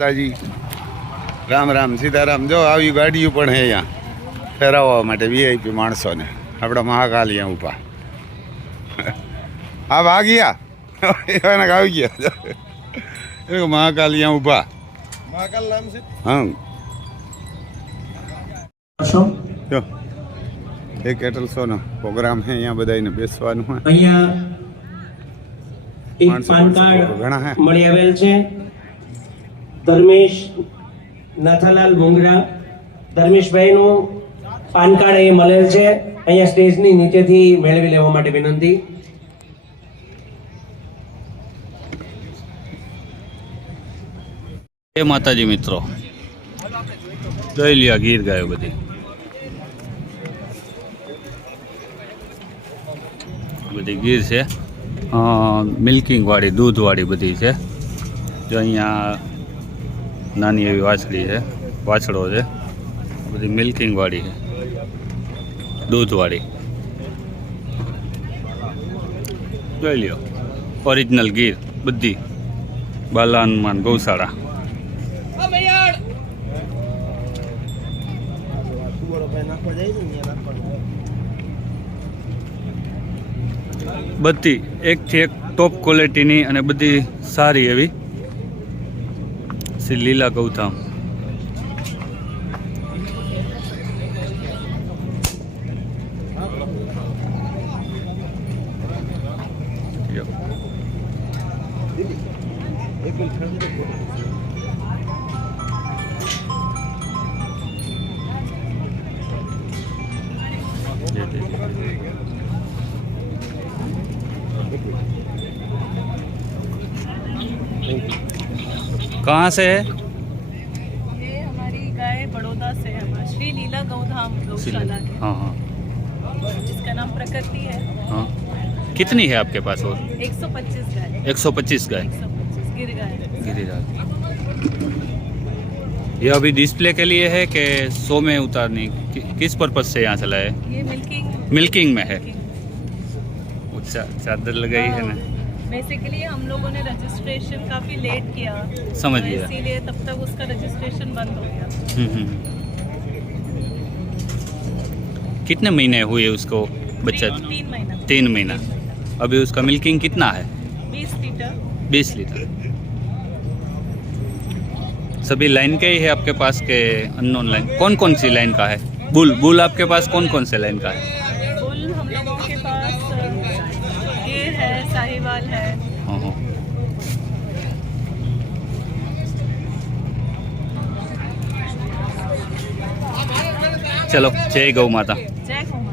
તાજી રામ રામ સીતારામ. જો આવી ગાડીઓ પણ હે અહીંયા ફેરવવા માટે વીઆઈપી માણસોને. આપણા મહાકાલ અહીંયા ઊભા. હા ભાગ્યા એના આવી ગયા મહાકાલ અહીંયા ઊભા. મહાકાલ નામ છે. હા જો એક કેટલ શોનો પ્રોગ્રામ છે અહીંયા બધાને બેસવાનું હોય. અહીંયા એક પાન કાર્ડ ઘણા હે મળી આવેલ છે. ધર્મેશ નાથાલાલ મુંગરા, ધર્મેશભાઈનું પાન કાર્ડ એ મળેલ છે. અહીંયા સ્ટેજની નીચેથી મેળવી લેવા માટે વિનંતી. જય માતાજી મિત્રો, જોઈ લ્યા ગીર ગાયો બધી. બધી ગીર છે, મિલ્કિંગ વાળી દૂધવાળી બધી છે. જો અહીંયા નાની એવી વાછડી છે, વાછડો છે, બધી મિલ્કિંગ વાળી છે, દૂધવાળી. જોઈ લ્યો ઓરિજિનલ ગીર બધી. બાલા હનુમાન ગૌશાળા. બધી એકથી એક ટોપ ક્વોલિટીની અને બધી સારી એવી શ્રી લીલા ગૌધામ. कहाँ से है? ये हमारी गाय बड़ौदा से है, श्री लीला गौधाम गौशाला के, हाँ हाँ जिसका नाम प्रकृति है। हाँ. कितनी है आपके पास? और 125 गाय, 125 गाय 125 गिर गाय। गिरिराज. ये अभी डिस्प्ले के लिए है कि 100 में उतारनी? किस पर्पज से यहाँ चला है? ये मिल्किंग में है. चादर लगाई है ना. बेसिकली हम लोगों ने रजिस्ट्रेशन काफी लेट किया, समझ तो गया. इसीलिए तब तक उसका रजिस्ट्रेशन बंद हो गया। कितने महीने हुए उसको बच्चा? 3 महीना। 3 महीना. अभी उसका मिल्किंग कितना है? 20 लीटर। 20 लीटर. सभी लाइन के ही है आपके पास के अननोन लाइन? कौन कौन सी लाइन का है? बुल आपके पास कौन कौन से लाइन का है? बुल हम लोगों के पास गिर है, साहिवाल है। हाँ. चलो जय गौ माता. जय गौ माता।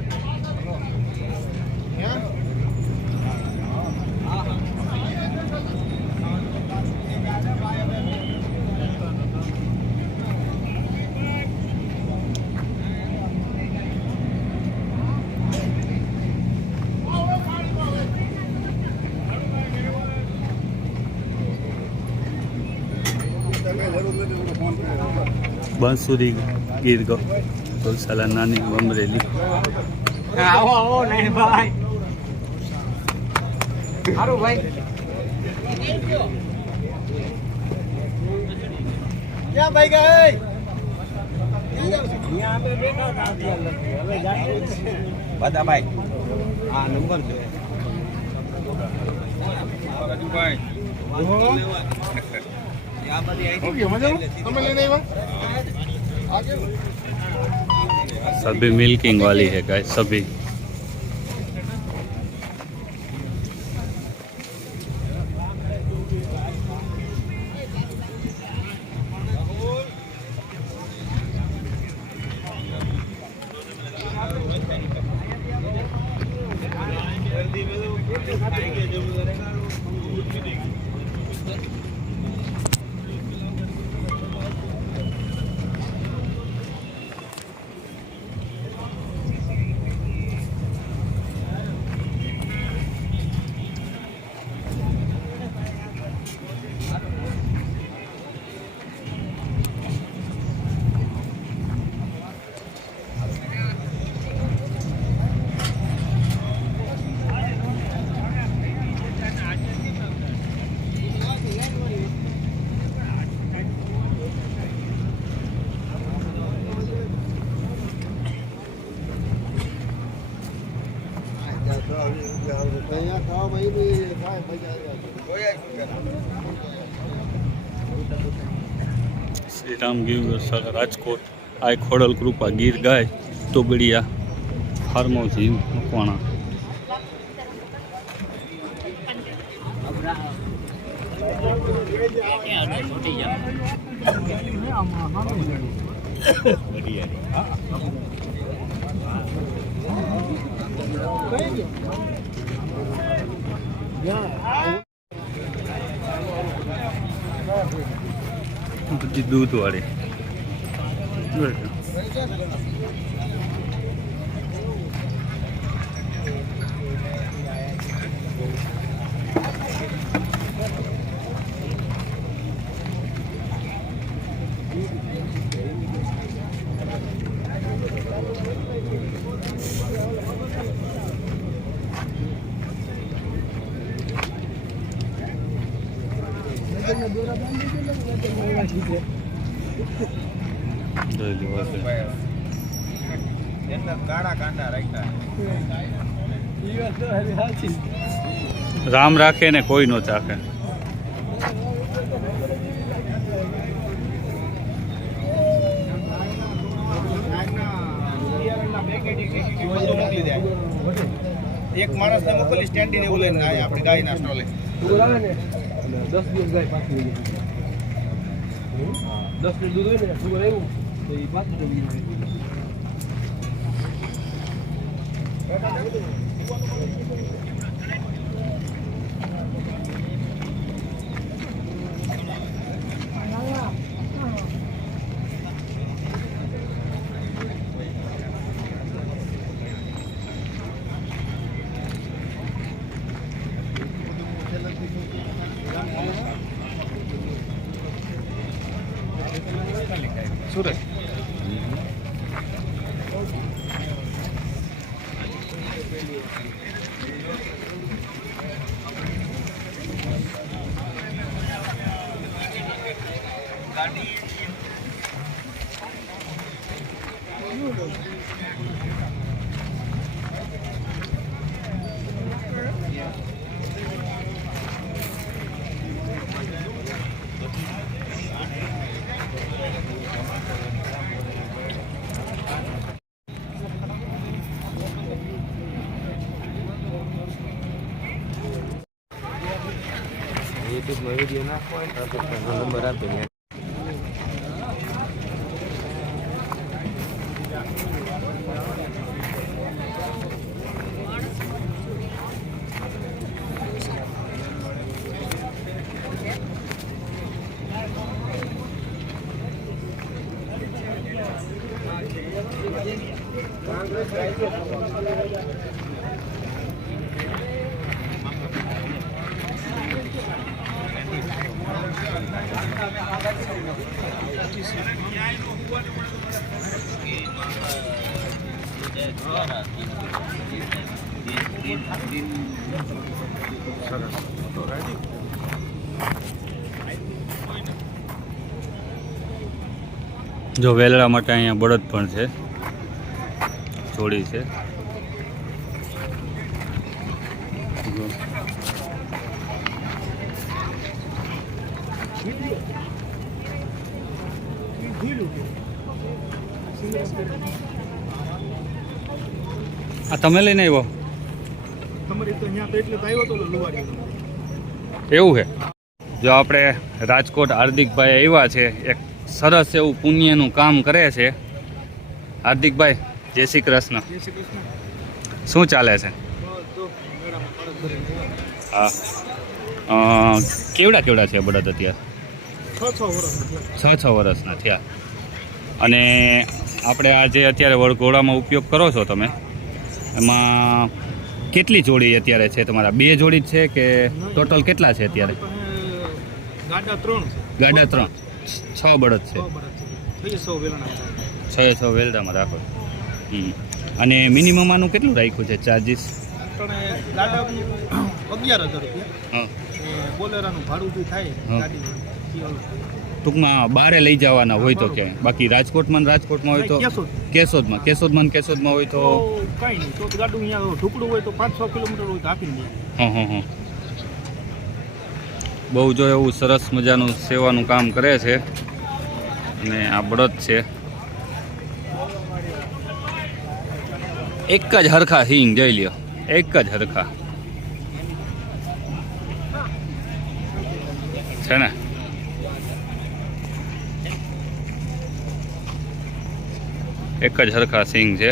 बांसुरी गीर गौशाला नानी अमरेली. આવો આવો નહીં ભાઈ. સારું ભાઈ. ક્યાં ભાઈ ગઈ? બધા ભાઈ આ નંબર છે. सभी मिल्किंग वाली है गाय सभी. શ્રીરામ ગીર ગૌશાળા રાજકોટ. આ ખોડલ કૃપા ગીર ગાય તોબડિયા ફાર્મ હાઉસ મકવાણા. બધી દૂધવાળી. રામ રાખે ને કોઈ નો ચાખે. એક માણસ ને મોકલી સ્ટેન્ડી ને એવું લઈને આપણે ગાય ના સ્ટોલે 10 દિવસ ગાય પાછી 10 લીટર દૂધ હોય ને સુગર આવ્યું તો એ પાછું સુરત. યુટ્યુબમાં વિડીયો નાખો હોય તો નંબર આપી દે. જો વેલડા માટે અહીંયા બળદ પણ છે, જોડી છે. આ તમે લઈને આવ્યો? એવું છે. જો આપણે રાજકોટ હાર્દિકભાઈ આવ્યા છે, એક સરસ એવું પુણ્યનું કામ કરે છે. હાર્દિકભાઈ, જય શ્રી કૃષ્ણ. શું ચાલે છે? હા, કેવડા કેવડા છે બળદ અત્યારે? 6 વર્ષના થયા. અને આપણે આ જે અત્યારે વળઘોડામાં ઉપયોગ કરો છો તમે, એમાં કેટલી જોડી અત્યારે છે તમારા? 2 જોડી જ છે કે ટોટલ કેટલા છે અત્યારે? ગાડા 3, 6 બળદ છે. 6 વેલડામાં રાખો. અને મિનિમમ આનું કેટલું રાખ્યું છે ચાર્જીસ? 11,000 રૂપિયા. હા, બોલેરાનું ભાડું બી થાય ગાડી ટૂંકમાં બારે લઈ જવાના હોય તો ક્યાંય, બાકી રાજકોટમાં ને રાજકોટમાં હોય તો કેશોદમાં હોય તો કઈ નહીં તો ગાડું અહીંયા ઢુકડું હોય તો 5-6 કિલોમીટર હોય તો આપીને દે. હં. બહુ જો એવું સરસ મજાનું સેવાનું કામ કરે છે. અને આ બળદ છે, એક જ હરખા હિંગ જોઈ લ્યો, એક જ હરખા છે ને. એક જ હરખા સિંગ છે.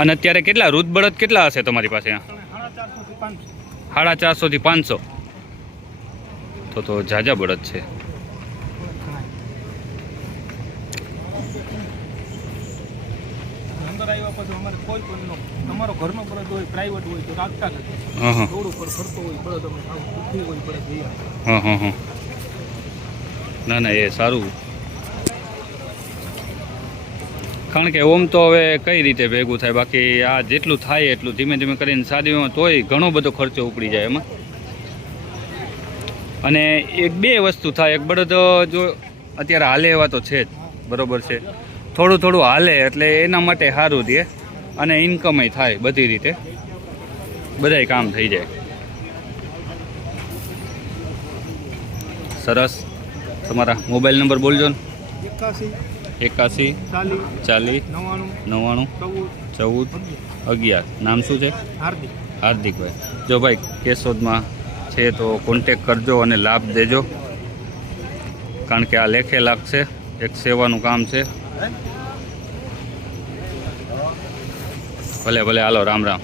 અને અત્યારે કેટલા રૂદ બળદ કેટલા હશે તમારી પાસે? 450 થી 500. તો જાજા બળદ છે. અંદર આવ્યા પછી અમારે કોઈ પણ તમારો ઘરનો બળદ હોય, પ્રાઇવેટ હોય તો રાખતા નથી. રોડ ઉપર ફરતો હોય બળદ અમે દુઃખી હોય બળદ જઈએ. ના એ સારું, કારણ કે ઓમ તો હવે કઈ રીતે ભેગું થાય, બાકી આ જેટલું થાય એટલું ધીમે ધીમે કરીને સાદીમાં તોય ઘણો બધો ખર્ચો ઉપડી જાય એમાં. અને એક બે વસ્તુ થાય, એક બળદ જો અત્યારે હાલે એવા તો છે જ, બરોબર છે, થોડું હાલે એટલે એના માટે સારું રહે અને ઇન્કમય થાય, બધી રીતે બધાય કામ થઈ જાય. સરસ. તમારા મોબાઈલ નંબર બોલજો ને. 81 40 99 14 11. નામ શું છે? હાર્દિકભાઈ. જો ભાઈ કેશોદમાં છે તો કોન્ટેક કરજો અને લાભ દેજો, કારણ કે આ લેખે લાગશે, એક સેવાનું કામ છે. ભલે હાલો, રામ રામ.